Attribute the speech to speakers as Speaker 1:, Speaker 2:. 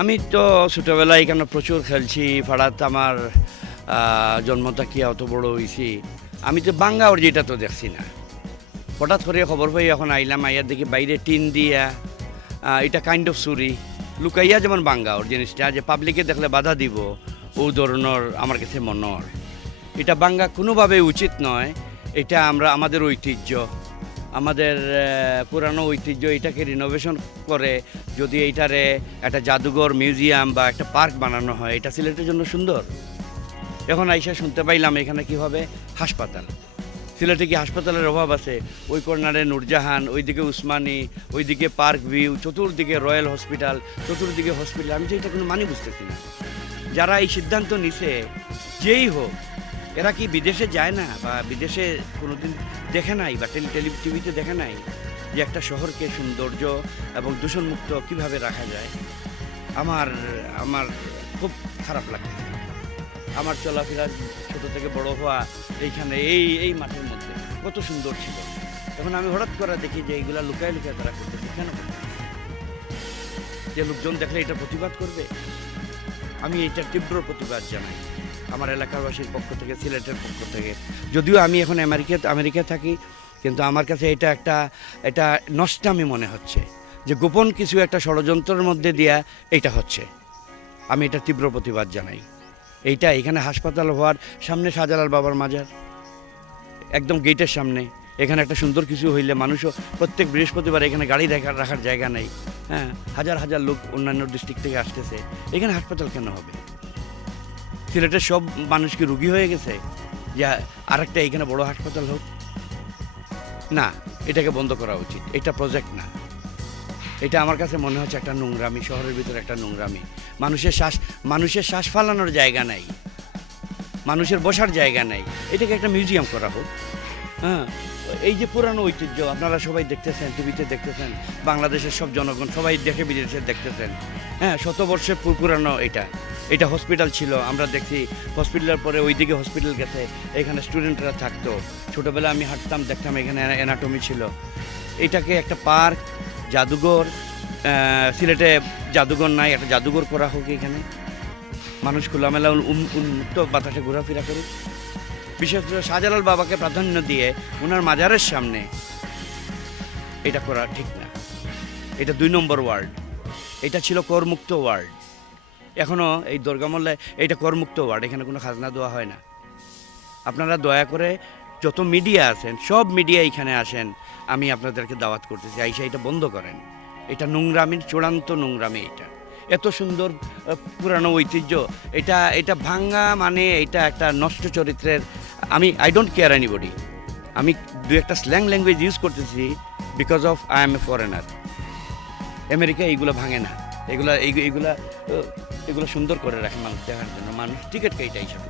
Speaker 1: আমি তো ছোটোবেলায় এখানে প্রচুর খেলছি পাড়াতে আমার জন্মটা কি অত বড় হয়েছি আমি তো বাঙ্গা ওর যেটা তো দেখছি না। হঠাৎ করে খবর পাই এখন আইলাম, আইয়া দেখি বাইরে টিন দিয়া এটা কাইন্ড অফ চুরি। লুকাইয়া যেমন বাঙ্গা ওর জিনিসটা, যে পাবলিকে দেখলে বাধা দিব, ও ধরনের আমার কাছে মনে হয় এটা বাঙ্গা কোনোভাবে উচিত নয়, এটা আমরা, আমাদের ঐতিহ্য। আমাদের পুরানো ঐতিহ্য এটাকে রিনোভেশন করে যদি এইটারে একটা জাদুঘর মিউজিয়াম বা একটা পার্ক বানানো হয়, এটা সিলেটের জন্য সুন্দর। এখন আইসা শুনতে পাইলাম এখানে কি হবে? হাসপাতাল। সিলেটে কি হাসপাতালের অভাব আছে? ওই কর্নারে নূরজাহান, ওইদিকে উসমানি, ওইদিকে পার্ক ভিউ, চতুর্দিকে রয়্যাল হসপিটাল, চতুর্দিকে হসপিটাল। আমি তো এটা কোনো মানে বুঝতেছি না। যারা এই সিদ্ধান্ত নিছে, যেই হোক এরা কি বিদেশে যায় না বা বিদেশে কোনোদিন দেখে নাই বা টেলি টিভিতে দেখে নাই যে একটা শহরকে সৌন্দর্য এবং দূষণমুক্ত কীভাবে রাখা যায়? আমার আমার খুব খারাপ লাগে আমার চলাফেরা ছোট থেকে বড় হওয়া এইখানে, এই এই মাঠের মধ্যে কত সুন্দর ছিল। তখন আমি হঠাৎ করে দেখি যে এইগুলা লুকায় লুকায় তারা করতেছে। কেন যে লোকজন দেখলে এটা প্রতিবাদ করবে? আমি এটা তীব্র প্রতিবাদ জানাই। আমার এলাকাবাসীর পক্ষ থেকে, সিলেটের পক্ষ থেকে। যদিও আমি এখন আমেরিকা আমেরিকায় থাকি, কিন্তু আমার কাছে এটা একটা এটা নষ্টামি মনে হচ্ছে যে গোপন কিছু একটা ষড়যন্ত্রের মধ্যে দিয়া এটা হচ্ছে। আমি এটা তীব্র প্রতিবাদ জানাই। এইটা এখানে হাসপাতাল হওয়ার সামনে শাহজালাল বাবার মাজার। একদম গেটের সামনে। এখানে একটা সুন্দর কিছু হইলে মানুষও প্রত্যেক বৃহস্পতিবার এখানে গাড়ি রাখার রাখার জায়গা নেই। হ্যাঁ হাজার হাজার লোক অন্যান্য ডিস্ট্রিক্ট থেকে আসতেছে। এখানে হাসপাতাল কেন হবে? সিলেটের সব মানুষ কি রুগী হয়ে গেছে। যে আরেকটা এখানে বড় হাসপাতাল হোক। না, এটাকে বন্ধ করা উচিত। এটা প্রজেক্ট না। এটা আমার কাছে মনে হচ্ছে একটা নোংরামি, শহরের ভিতরে একটা নোংরামি। মানুষের শ্বাস মানুষের শ্বাস ফালানোর জায়গা নাই। মানুষের বসার জায়গা নাই। এটাকে একটা মিউজিয়াম করা হোক। হ্যাঁ এই যে পুরানো ঐতিহ্য, আপনারা সবাই দেখতেছেন, টিভিতে দেখতেছেন, বাংলাদেশের সব জনগণ সবাই দেখে বিদেশে দেখতেছেন। হ্যাঁ শত বর্ষের পুরানো এটা। এটা হসপিটাল ছিল। আমরা দেখছি হসপিটালের পরে ওইদিকে হসপিটাল গেছে। এখানে স্টুডেন্টরা থাকতো। ছোটোবেলা আমি হাঁটতাম, দেখতাম এখানে অ্যানাটমি ছিল। এটাকে একটা পার্ক জাদুঘর সিলেটে জাদুঘর নাই, একটা জাদুঘর করা হোক এখানে। মানুষ খোলামেলা উন- উন- উন্মুক্ত বাতাসে ঘোরাফেরা করুক বিশেষ করে শাহজালাল বাবাকে প্রাধান্য দিয়ে ওনার মাজারের সামনে এটা করা ঠিক না। এটা দুই নম্বর ওয়ার্ড। এটা ছিল করমুক্ত ওয়ার্ড। এখনও এই দুর্গামল্লে এটা করমুক্ত ওয়ার্ড, এখানে কোনো খাজনা দেওয়া হয় না। আপনারা দয়া করে যত মিডিয়া আছেন, সব মিডিয়া এখানে আসেন, আমি আপনাদেরকে দাওয়াত করতেছি। আইসা এটা বন্ধ করেন। এটা নোংরামির চূড়ান্ত নোংরামি এটা। এত সুন্দর পুরানো ঐতিহ্য, এটা এটা ভাঙ্গা মানে এটা একটা নষ্ট চরিত্রের, আমি আই ডোন্ট কেয়ার এনিবডি আমি দু একটা স্ল্যাং ল্যাঙ্গুয়েজ ইউজ করতেছি because of I am a foreigner America এইগুলো ভাঙে না। এগুলা এগুলা এগুলো সুন্দর করে রাখে মানুষ দেখার জন্য। মানুষ টিকিট কেটে হিসাবে